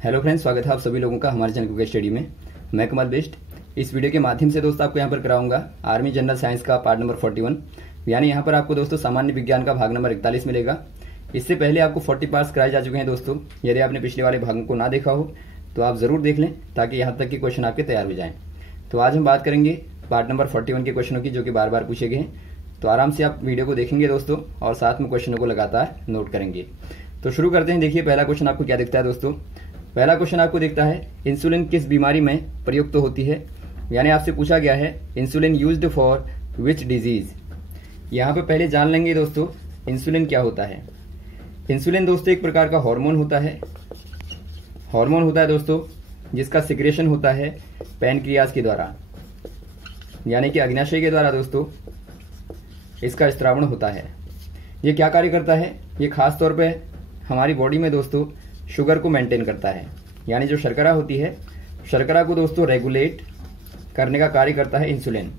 Hello friends, स्वागत है आप सभी लोगों का हमारे चैनल क्विक स्टडी में। मैं कमल बेस्ट। इस वीडियो के माध्यम से दोस्तों आपको यहाँ पर कराऊंगा आर्मी जनरल साइंस का पार्ट नंबर 41, यानी यहाँ पर आपको दोस्तों सामान्य विज्ञान का भाग नंबर 41 मिलेगा। इससे पहले आपको 40 पार्ट्स कराए जा चुके हैं दोस्तों। यदि आपने पिछले वाले भागों को ना देखा हो तो आप जरूर देख लें ताकि यहाँ तक के क्वेश्चन आपके तैयार हो जाएं। तो आज हम बात करेंगे पार्ट नंबर 41 के क्वेश्चनों की, जो कि बार बार पूछे गए हैं। तो आराम से आप वीडियो को देखेंगे दोस्तों और साथ में क्वेश्चनों को लगातार नोट करेंगे। तो शुरू करते हैं। देखिए पहला क्वेश्चन आपको क्या दिखता है दोस्तों। पहला क्वेश्चन आपको दिखता है इंसुलिन किस बीमारी में प्रयुक्त होती है, यानी आपसे पूछा गया है insulin used for which disease. यहाँ पे पहले जान लेंगे दोस्तों इंसुलिन क्या होता है। इंसुलिन दोस्तों एक प्रकार का हार्मोन होता है। हार्मोन होता है दोस्तों जिसका सिक्रेशन होता है पैनक्रियाज के द्वारा, यानी कि अग्न्याशय के द्वारा दोस्तों इसका स्त्रावण होता है। ये क्या कार्य करता है? ये खास तौर पे हमारी बॉडी में दोस्तों शुगर को मेंटेन करता है, यानी जो शर्करा होती है, शर्करा को दोस्तों रेगुलेट करने का कार्य करता है इंसुलिन।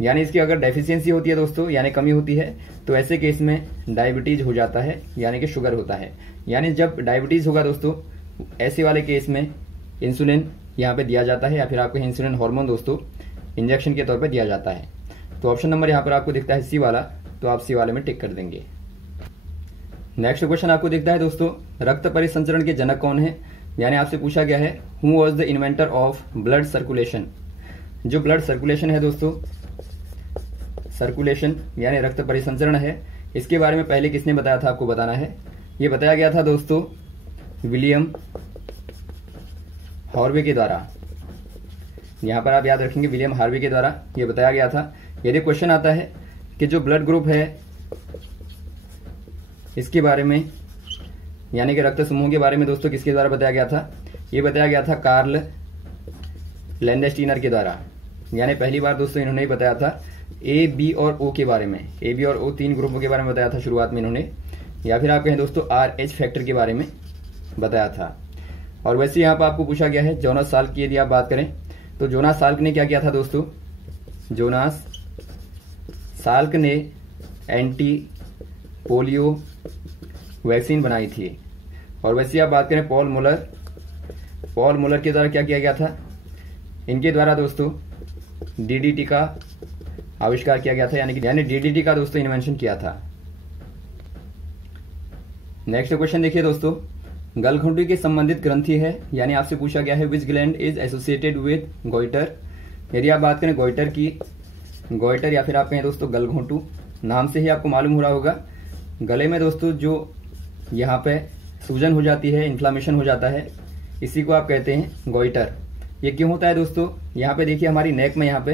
यानी इसकी अगर डेफिशिएंसी होती है दोस्तों, यानी कमी होती है, तो ऐसे केस में डायबिटीज हो जाता है, यानी कि शुगर होता है। यानी जब डायबिटीज होगा दोस्तों, ऐसे वाले केस में इंसुलिन यहाँ पे दिया जाता है, या फिर आपको इंसुलिन हार्मोन दोस्तों इंजेक्शन के तौर पर दिया जाता है। तो ऑप्शन नंबर यहाँ पर आपको दिखता है सी वाला, तो आप सी वाले में टिक कर देंगे। नेक्स्ट क्वेश्चन आपको दिखता है दोस्तों रक्त परिसंचरण के जनक कौन है, यानी आपसे पूछा गया है who was the inventor of blood circulation. जो ब्लड सर्कुलेशन है दोस्तों, सर्कुलेशन यानी रक्त परिसंचरण है, इसके बारे में पहले किसने बताया था आपको बताना है। ये बताया गया था दोस्तों विलियम हार्वे के द्वारा। यहां पर आप याद रखेंगे विलियम हार्वे के द्वारा ये बताया गया था। यदि क्वेश्चन आता है कि जो ब्लड ग्रुप है इसके बारे में, यानी कि रक्त समूह के बारे में दोस्तों किसके द्वारा बताया गया था, ये बताया गया था कार्ल लैंडस्टीनर के द्वारा। यानी पहली बार दोस्तों इन्होंने ही बताया था ए, बी और ओ के बारे में। ए, बी और ओ तीन ग्रुपों के बारे में बताया था शुरुआत में इन्होंने, या फिर आप कहें दोस्तों RH फैक्टर के बारे में बताया था। और वैसे यहाँ पर आपको पूछा गया है जोनास साल्क की। यदि आप बात करें तो जोनास साल्क ने क्या किया था दोस्तों, जोनास साल्क ने एंटी पोलियो वैक्सीन बनाई थी। और वैसे आप बात करें पॉल मुलर के द्वारा क्या किया गया था, इनके द्वारा दोस्तों DDT का आविष्कार किया गया था, यानी DDT का दोस्तों इन्वेंशन किया था। नेक्स्ट क्वेश्चन देखिए दोस्तों, गलघोंटू के संबंधित ग्रंथि है, यानी आपसे पूछा गया है विच gland is associated with goitre. यदि आप बात करें गोइटर की, गोइटर या फिर आप कहें दोस्तों गलघोंटू, नाम से ही आपको मालूम हो रहा होगा गले में दोस्तों जो यहाँ पे सूजन हो जाती है, इन्फ्लामेशन हो जाता है, इसी को आप कहते हैं गोइटर। ये क्यों होता है दोस्तों, यहाँ पे देखिए हमारी नेक में यहाँ पे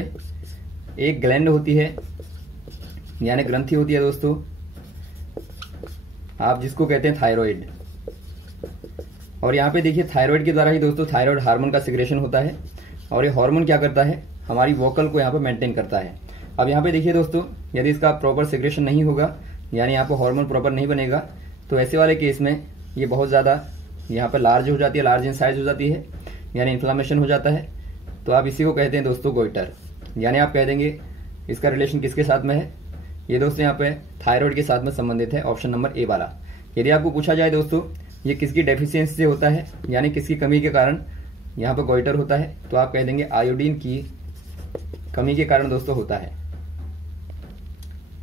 एक ग्लैंड होती है, यानी ग्रंथि होती है दोस्तों, आप जिसको कहते हैं थायराइड। और यहाँ पे देखिए थायराइड के द्वारा ही दोस्तों थायराइड हार्मोन का सिक्रेशन होता है, और ये हार्मोन क्या करता है, हमारी वोकल को यहाँ पे मेंटेन करता है। अब यहाँ पे देखिए दोस्तों यदि इसका प्रॉपर सिक्रेशन नहीं होगा, यानी यहाँ पे हार्मोन प्रॉपर नहीं बनेगा, तो ऐसे वाले केस में ये बहुत ज़्यादा यहाँ पर लार्ज हो जाती है, लार्ज इन साइज हो जाती है, यानी इन्फ्लामेशन हो जाता है। तो आप इसी को कहते हैं दोस्तों गोइटर। यानी आप कह देंगे इसका रिलेशन किसके साथ में है, ये दोस्तों यहाँ पे थायराइड के साथ में संबंधित है, ऑप्शन नंबर ए वाला। यदि आपको पूछा जाए दोस्तों ये किसकी डेफिशिएंसी से होता है, यानी किसकी कमी के कारण यहाँ पर गोइटर होता है, तो आप कह देंगे आयोडीन की कमी के कारण दोस्तों होता है।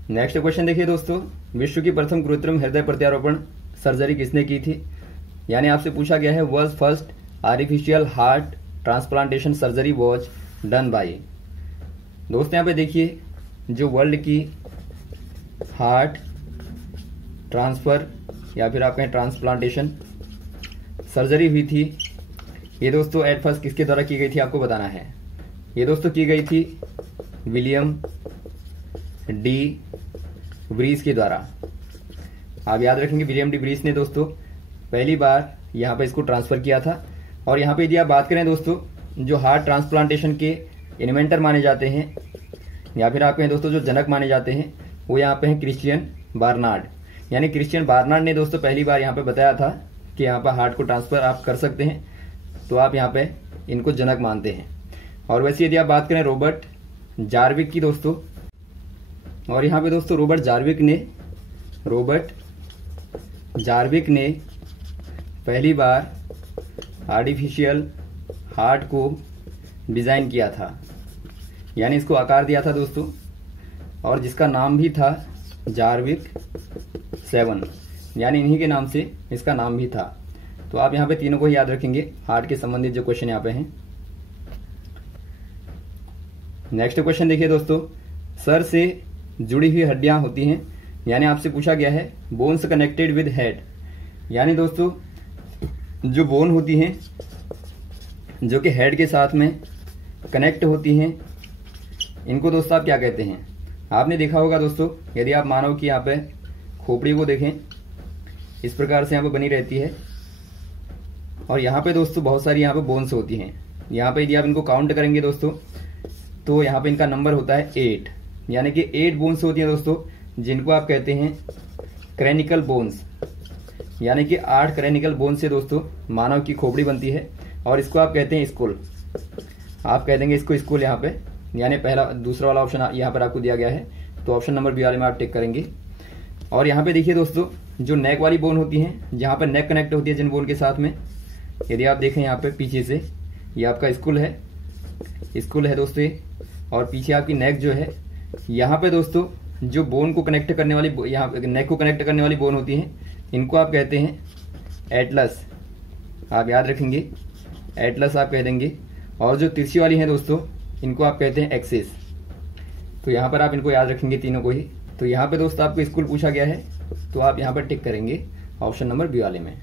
नेक्स्ट क्वेश्चन देखिए दोस्तों, विश्व की प्रथम कृत्रिम हृदय प्रत्यारोपण सर्जरी किसने की थी, यानी आपसे पूछा गया है world first artificial heart transplantation surgery was done by. दोस्तों यहाँ पे देखिए जो वर्ल्ड की हार्ट ट्रांसफर या फिर आप कहें ट्रांसप्लांटेशन सर्जरी हुई थी, ये दोस्तों एट फर्स्ट किसके द्वारा की गई थी आपको बताना है। ये दोस्तों की गई थी विलियम डी ब्रीस के द्वारा। आप याद रखेंगे विलियम डी ब्रीस ने दोस्तों पहली बार यहाँ पे इसको ट्रांसफर किया था। और यहाँ पे यदि आप बात करें दोस्तों जो हार्ट ट्रांसप्लांटेशन के इन्वेंटर माने जाते हैं, या फिर आप कहें दोस्तों जो जनक माने जाते हैं, वो यहाँ पे हैं क्रिश्चियन बार्नार्ड। यानी क्रिश्चियन बार्नार्ड ने दोस्तों पहली बार यहाँ पे बताया था कि यहाँ पर हार्ट को ट्रांसफर आप कर सकते हैं, तो आप यहाँ पे इनको जनक मानते हैं। और वैसे यदि आप बात करें रॉबर्ट जारविक की दोस्तों, और यहाँ पे दोस्तों रॉबर्ट जारविक ने पहली बार आर्टिफिशियल हार्ट को डिजाइन किया था, यानी इसको आकार दिया था दोस्तों, और जिसका नाम भी था जार्विक 7, यानी इन्हीं के नाम से इसका नाम भी था। तो आप यहाँ पे तीनों को ही याद रखेंगे, हार्ट के संबंधित जो क्वेश्चन यहाँ पे हैं। नेक्स्ट क्वेश्चन देखिए दोस्तों, सर से जुड़ी हुई हड्डियां होती हैं, यानी आपसे पूछा गया है बोन्स कनेक्टेड विद हेड, यानी दोस्तों जो बोन होती हैं जो कि हेड के साथ में कनेक्ट होती हैं, इनको दोस्तों आप क्या कहते हैं। आपने देखा होगा दोस्तों, यदि आप मानो कि यहाँ पे खोपड़ी को देखें, इस प्रकार से यहाँ पे बनी रहती है, और यहाँ पे दोस्तों बहुत सारी यहाँ पे बोन्स होती हैं। यहाँ पे यदि आप इनको काउंट करेंगे दोस्तों, तो यहाँ पे इनका नंबर होता है 8, यानी कि 8 बोन्स होती हैं दोस्तों, जिनको आप कहते हैं क्रेनिकल बोन्स, यानी कि 8 क्रेनिकल बोन्स से दोस्तों मानव की खोपड़ी बनती है, और इसको आप कहते हैं स्कुल। आप कह देंगे इसको स्कुल यहाँ पे, यानी पहला दूसरा वाला ऑप्शन यहाँ पर आपको दिया गया है, तो ऑप्शन नंबर बी वाले में आप टिक करेंगे। और यहाँ पे देखिए दोस्तों, जो नेक वाली बोन होती है, जहाँ पर नेक कनेक्ट होती है जिन बोन के साथ में, यदि आप देखें यहाँ पे पीछे से, ये आपका स्कुल है दोस्तों, और पीछे आपकी नेक जो है, यहाँ पे दोस्तों जो बोन को कनेक्ट करने वाली, यहाँ नेक को कनेक्ट करने वाली बोन होती है, इनको आप कहते हैं एटलस। आप याद रखेंगे, एटलस आप कह देंगे। और जो तिरछी वाली है दोस्तों, इनको आप कहते हैं एक्सिस। तो यहाँ पर आप इनको याद रखेंगे तीनों को ही। तो यहाँ पे दोस्तों आपको स्कुल पूछा गया है, तो आप यहाँ पर टिक करेंगे ऑप्शन नंबर बी वाले में।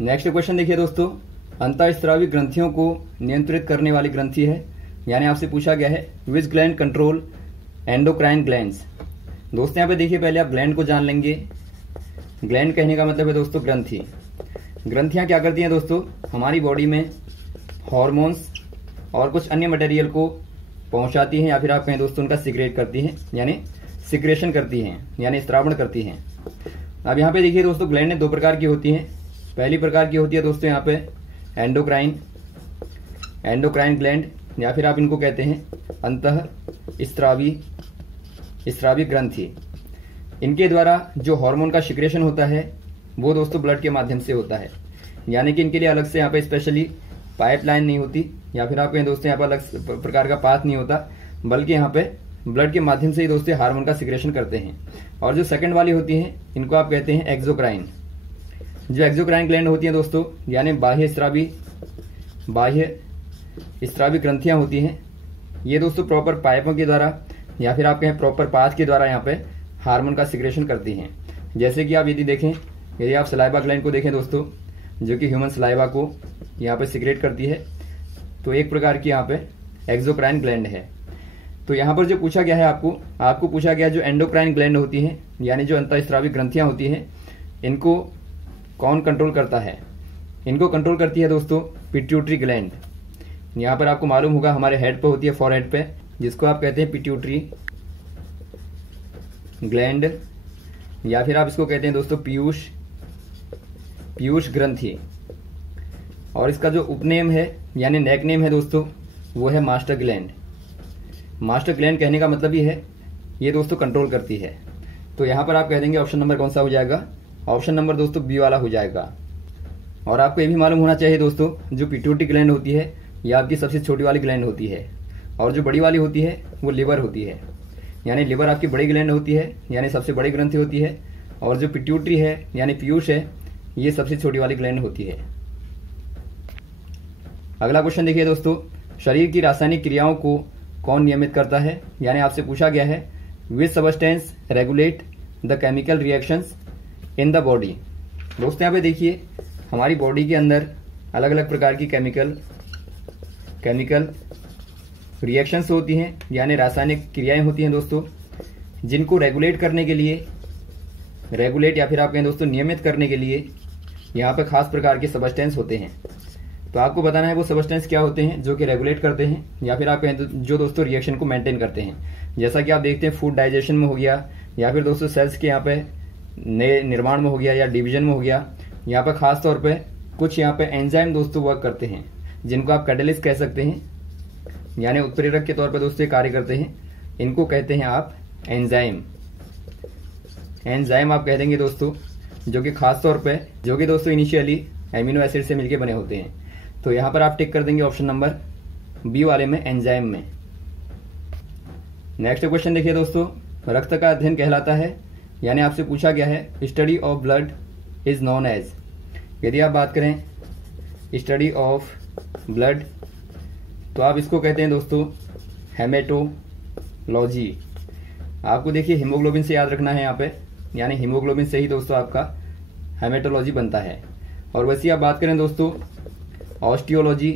नेक्स्ट क्वेश्चन देखिए दोस्तों, अंतःस्रावी ग्रंथियों को नियंत्रित करने वाली ग्रंथि है, यानी आपसे पूछा गया है विच ग्लैंड कंट्रोल एंडोक्राइन ग्लैंड्स। दोस्तों यहाँ पे देखिए, पहले आप ग्लैंड को जान लेंगे। ग्लैंड कहने का मतलब है दोस्तों ग्रंथि। ग्रंथियां क्या करती हैं दोस्तों, हमारी बॉडी में हॉर्मोन्स और कुछ अन्य मटेरियल को पहुंचाती हैं, या फिर आप कहें दोस्तों उनका सिक्रेट करती हैं, यानी सिक्रेशन करती हैं, यानी स्रावण करती हैं। अब यहाँ पे देखिए दोस्तों, ग्लैंड 2 प्रकार की होती हैं। पहली प्रकार की होती है दोस्तों यहाँ पे एंडोक्राइन ग्लैंड, या फिर आप इनको कहते हैं अंतःस्रावी ग्रंथि। इनके द्वारा जो हार्मोन का सिक्रेशन होता है वो दोस्तों ब्लड के माध्यम से होता है, यानी कि इनके लिए अलग से यहाँ पे स्पेशली पाइपलाइन नहीं होती, या फिर आप कहें दोस्तों यहाँ पर अलग प्रकार का पाथ नहीं होता, बल्कि यहाँ पे ब्लड के माध्यम से ही दोस्तों हार्मोन का सिक्रेशन करते हैं। और जो सेकंड वाली होती हैं, इनको आप कहते हैं एक्सोक्राइन। जो एक्सोक्राइन ग्लैंड होती हैं दोस्तों, यानी बाह्य स्रावी ग्रंथियां होती हैं, ये दोस्तों प्रॉपर पाइपों के द्वारा, या फिर आप कहें प्रॉपर पाथ के द्वारा यहाँ पे हार्मोन का सिक्रेशन करती हैं। जैसे कि आप यदि आप सलाइवा ग्लैंड को देखें दोस्तों, जो कि ह्यूमन सलाइवा को यहाँ पे सिक्रेट करती है, तो एक प्रकार की यहाँ पे एक्सोक्राइन ग्लैंड है। तो यहाँ पर जो पूछा गया है आपको पूछा गया जो एंडोक्राइन ग्लैंड होती हैं, यानी जो अंतःस्रावी ग्रंथियां होती हैं, इनको कौन कंट्रोल करता है। इनको कंट्रोल करती है दोस्तों पिट्यूटरी ग्लैंड। यहाँ पर आपको मालूम होगा हमारे हेड पे होती है, फॉरहेड पे, जिसको आप कहते हैं पिट्यूटरी ग्लैंड, या फिर आप इसको कहते हैं दोस्तों पीयूष ग्रंथि। और इसका जो उपनेम है यानी नेक नेम है दोस्तों, वो है मास्टर ग्लैंड। मास्टर ग्लैंड कहने का मतलब ही है ये दोस्तों कंट्रोल करती है। तो यहाँ पर आप कह देंगे ऑप्शन नंबर कौन सा हो जाएगा, ऑप्शन नंबर दोस्तों बी वाला हो जाएगा। और आपको ये भी मालूम होना चाहिए दोस्तों, जो पिट्यूटरी ग्लैंड होती है ये आपकी सबसे छोटी वाली ग्लैंड होती है, और जो बड़ी वाली होती है वो लिवर होती है। यानी लिवर आपकी बड़ी ग्लैंड होती है, यानी सबसे बड़ी ग्रंथि होती है, और जो पिट्यूटरी है यानी पीयूष है, ये सबसे छोटी वाली ग्लैंड होती है। अगला क्वेश्चन देखिए दोस्तों, शरीर की रासायनिक क्रियाओं को कौन नियमित करता है। यानी आपसे पूछा गया है which substance regulate the chemical reactions in the body. दोस्तों यहाँ पे देखिए हमारी बॉडी के अंदर अलग अलग प्रकार की केमिकल रिएक्शंस होती हैं, यानी रासायनिक क्रियाएं होती हैं दोस्तों, जिनको रेगुलेट करने के लिए, या फिर आप कहें दोस्तों नियमित करने के लिए यहाँ पे खास प्रकार के सबस्टेंस होते हैं। तो आपको बताना है वो सबस्टेंस क्या होते हैं जो कि रेगुलेट करते हैं, या फिर आप कहें जो दोस्तों रिएक्शन को मेंटेन करते हैं। जैसा कि आप देखते हैं फूड डाइजेशन में हो गया, या फिर दोस्तों सेल्स के यहाँ पे नए निर्माण में हो गया, या डिवीजन में हो गया। यहाँ पे खास तौर पे कुछ यहाँ पे एंजाइम दोस्तों वर्क करते हैं, जिनको आप कैटलिस्ट कह सकते हैं, यानी उत्प्रेरक के तौर पर दोस्तों कार्य करते हैं। इनको कहते हैं आप एंजाइम आप कह देंगे दोस्तों, जो कि खास तौर पे, जो कि दोस्तों इनिशियली एमिनो एसिड से मिलकर बने होते हैं। तो यहाँ पर आप टिक कर देंगे ऑप्शन नंबर बी वाले में, एंजाइम में। नेक्स्ट क्वेश्चन देखिए दोस्तों, रक्त का अध्ययन कहलाता है, यानी आपसे पूछा गया है study of blood is known as. यदि आप बात करें स्टडी ऑफ ब्लड तो आप इसको कहते हैं दोस्तों हेमेटोलॉजी। आपको देखिए हीमोग्लोबिन से याद रखना है यहाँ पे, यानी हीमोग्लोबिन से ही दोस्तों आपका हेमेटोलॉजी बनता है। और वैसे आप बात करें दोस्तों ऑस्टियोलॉजी,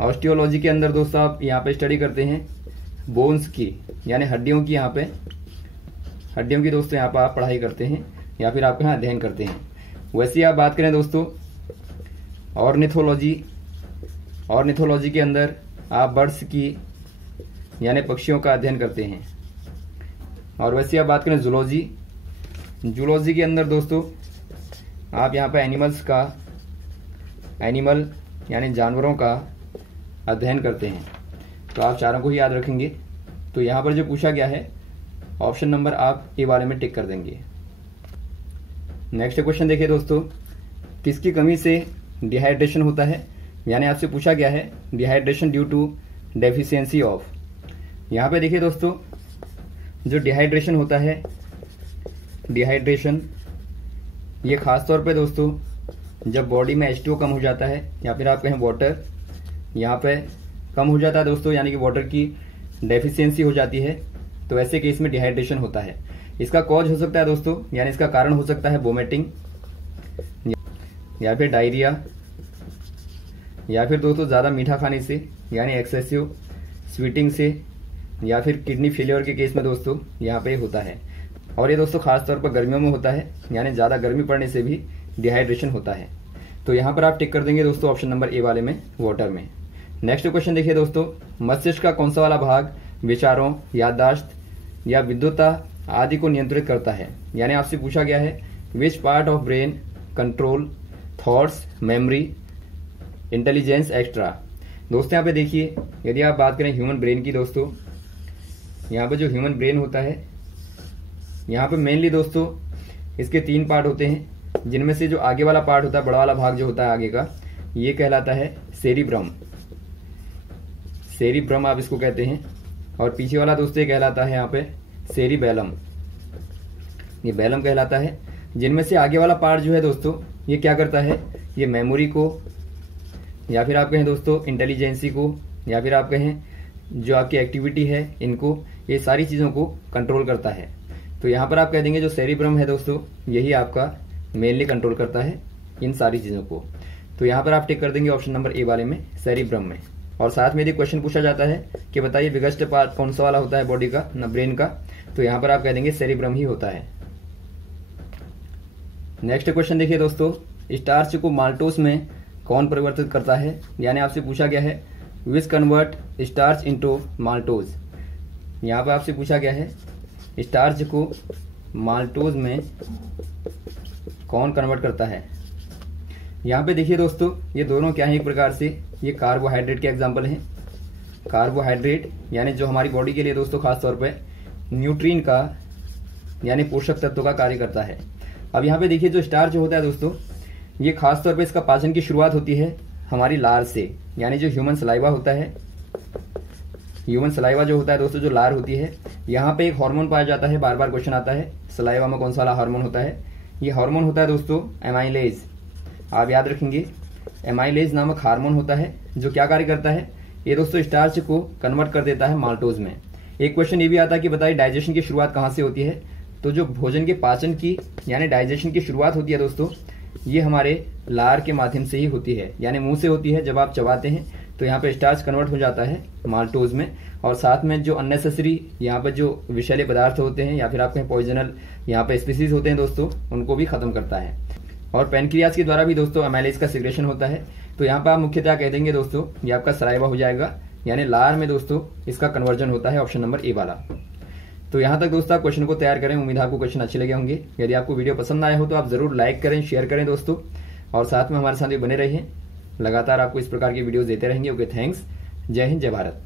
ऑस्टियोलॉजी के अंदर दोस्तों आप यहाँ पे स्टडी करते हैं बोन्स की, यानी हड्डियों की, यहाँ पे हड्डियों की दोस्तों यहाँ पर आप पढ़ाई करते हैं या फिर आपके यहाँ अध्ययन करते हैं। वैसे आप बात करें दोस्तों ऑर्निथोलॉजी, ऑर्निथोलॉजी के अंदर आप बर्ड्स की यानी पक्षियों का अध्ययन करते हैं। और वैसे आप बात करें जूलॉजी, जूलॉजी के अंदर दोस्तों आप यहाँ पे एनिमल्स का, एनिमल यानी जानवरों का अध्ययन करते हैं। तो आप चारों को ही याद रखेंगे। तो यहाँ पर जो पूछा गया है ऑप्शन नंबर आप ए वाले में टिक कर देंगे। नेक्स्ट क्वेश्चन देखिए दोस्तों, किसकी कमी से डिहाइड्रेशन होता है, यानी आपसे पूछा गया है dehydration due to deficiency of. यहाँ पे देखिए दोस्तों जो डिहाइड्रेशन होता है, डिहाइड्रेशन ये खास तौर पे दोस्तों जब बॉडी में H2O कम हो जाता है या फिर आप कहें वाटर यहाँ पे कम हो जाता है दोस्तों, यानी कि वाटर की डेफिशिएंसी हो जाती है, तो ऐसे केस में डिहाइड्रेशन होता है। इसका कॉज हो सकता है दोस्तों, यानी इसका कारण हो सकता है वोमिटिंग या फिर डायरिया, या फिर दोस्तों ज़्यादा मीठा खाने से यानी एक्सेसिव स्वीटिंग से, या फिर किडनी फेलियर के केस में दोस्तों यहाँ पे होता है। और ये दोस्तों खास तौर पर गर्मियों में होता है, यानी ज़्यादा गर्मी पड़ने से भी डिहाइड्रेशन होता है। तो यहाँ पर आप टिक कर देंगे दोस्तों ऑप्शन नंबर ए वाले में, वाटर में। नेक्स्ट क्वेश्चन देखिए दोस्तों, मस्तिष्क का कौन सा वाला भाग विचारों, याददाश्त या विद्युतता आदि को नियंत्रित करता है, यानी आपसे पूछा गया है which part of brain control thoughts, memory, intelligence extra. दोस्तों यहाँ पे देखिए यदि आप बात करें ह्यूमन ब्रेन की दोस्तों, यहाँ पे जो ह्यूमन ब्रेन होता है यहाँ पे मेनली दोस्तों इसके 3 पार्ट होते हैं, जिनमें से जो आगे वाला पार्ट होता है, बड़ा वाला भाग जो होता है आगे का, ये कहलाता है सेरिब्रम, सेरिब्रम आप इसको कहते हैं। और पीछे वाला दोस्तों कहलाता है यहाँ पे सेरिबेलम, ये बेलम कहलाता है। जिनमें से आगे वाला पार्ट जो है दोस्तों ये क्या करता है, ये मेमोरी को या फिर आप कहें दोस्तों इंटेलिजेंसी को या फिर आप कहें जो आपकी एक्टिविटी है इनको, ये सारी चीज़ों को कंट्रोल करता है। तो यहाँ पर आप कह देंगे जो सेरिब्रम है दोस्तों यही आपका मेनली कंट्रोल करता है इन सारी चीज़ों को। तो यहाँ पर आप टिक कर देंगे ऑप्शन नंबर ए वाले में, सेरिब्रम में। और साथ में यदि क्वेश्चन पूछा जाता है कि बताइए बिगेस्ट पार्ट कौन सा वाला होता है बॉडी का, ना ब्रेन का, तो यहाँ पर आप कह देंगे सेरिब्रम ही होता है। नेक्स्ट क्वेश्चन देखिए दोस्तों, स्टार्च को माल्टोस में कौन परिवर्तित करता है, यानी आपसे पूछा गया है which convert starch into maltose. यहाँ पर आपसे पूछा गया है स्टार्च को माल्टोज में कौन कन्वर्ट करता है। यहाँ पे देखिए दोस्तों ये दोनों क्या है, एक प्रकार से ये कार्बोहाइड्रेट के एग्जाम्पल हैं। कार्बोहाइड्रेट यानी जो हमारी बॉडी के लिए दोस्तों खास तौर पे न्यूट्रिएंट का यानी पोषक तत्व का कार्य करता है। अब यहाँ पे देखिए जो स्टार्च होता है दोस्तों ये खास तौर पे इसका पाचन की शुरुआत होती है हमारी लार से, यानी जो ह्यूमन सलाइवा होता है, ह्यूमन सलाइवा जो होता है दोस्तों, जो लार होती है, यहाँ पे एक हार्मोन पाया जाता है। बार बार क्वेश्चन आता है सलाइवा में कौन सा वाला हार्मोन होता है, ये हार्मोन होता है दोस्तों एमाइलेज। आप याद रखेंगे एमाइलेज नामक हार्मोन होता है जो क्या कार्य करता है, ये दोस्तों स्टार्च को कन्वर्ट कर देता है माल्टोज में। एक क्वेश्चन ये भी आता है कि बताइए डाइजेशन की शुरुआत कहाँ से होती है, तो जो भोजन के पाचन की यानी डाइजेशन की शुरुआत होती है दोस्तों ये हमारे लार के माध्यम से ही होती है, यानी मुंह से होती है। जब आप चबाते हैं तो यहाँ पे स्टार्च कन्वर्ट हो जाता है माल्टोज में, और साथ में जो अननेसेसरी यहाँ पे जो विषैले पदार्थ होते हैं या फिर आप कहें पॉइजनल यहाँ पे स्पीसीज होते हैं दोस्तों, उनको भी खत्म करता है। और पेनक्रियाज के द्वारा भी दोस्तों एमाइलेज का सिक्रेशन होता है। तो यहाँ पर आप मुख्यतः कह देंगे दोस्तों ये आपका सलाइवा हो जाएगा, यानी लार में दोस्तों इसका कन्वर्जन होता है, ऑप्शन नंबर ए वाला। तो यहाँ तक दोस्तों आप क्वेश्चन को तैयार करें। उम्मीद है आपको क्वेश्चन अच्छे लगे होंगे। यदि आपको वीडियो पसंद आया हो तो आप जरूर लाइक करें, शेयर करें दोस्तों, और साथ में हमारे साथ भी बने रहिए। लगातार आपको इस प्रकार की वीडियोस देते रहेंगे। Okay, thanks. जय हिंद, जय भारत।